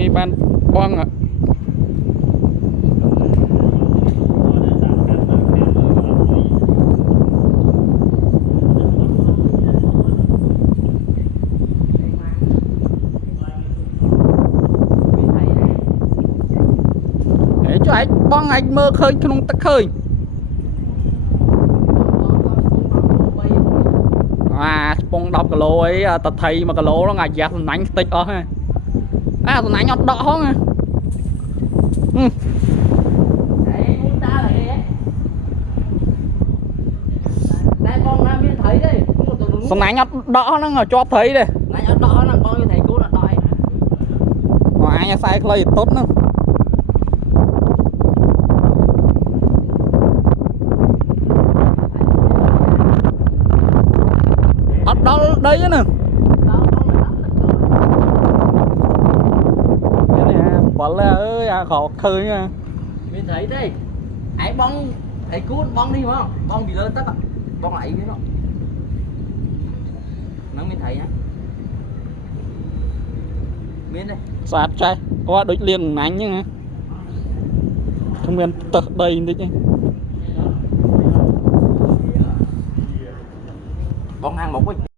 ngay ban bong ạ. Cho anh bong anh mơ khơi không tắc khơi à bong đọc cái lô ấy tập thầy mà cái lô nó ngại dạt nánh tích đó ha à tụi nánh nhọt đỏ không à tụi nánh nhọt đỏ nó ngồi cho thấy đây nánh nhọt đỏ là con như thầy cô là đòi mà ai sai khơi tốt nữa đó đây nè cái này bỏ ra ơi khó khơi nha mình thấy đây ấy bong thầy cút bong đi không bong bị lớn tất bong lại biết không nó mình thấy nhá miếng đây sát trai có đối liền anh nhá không nên tật đây đi chứ bong hàng một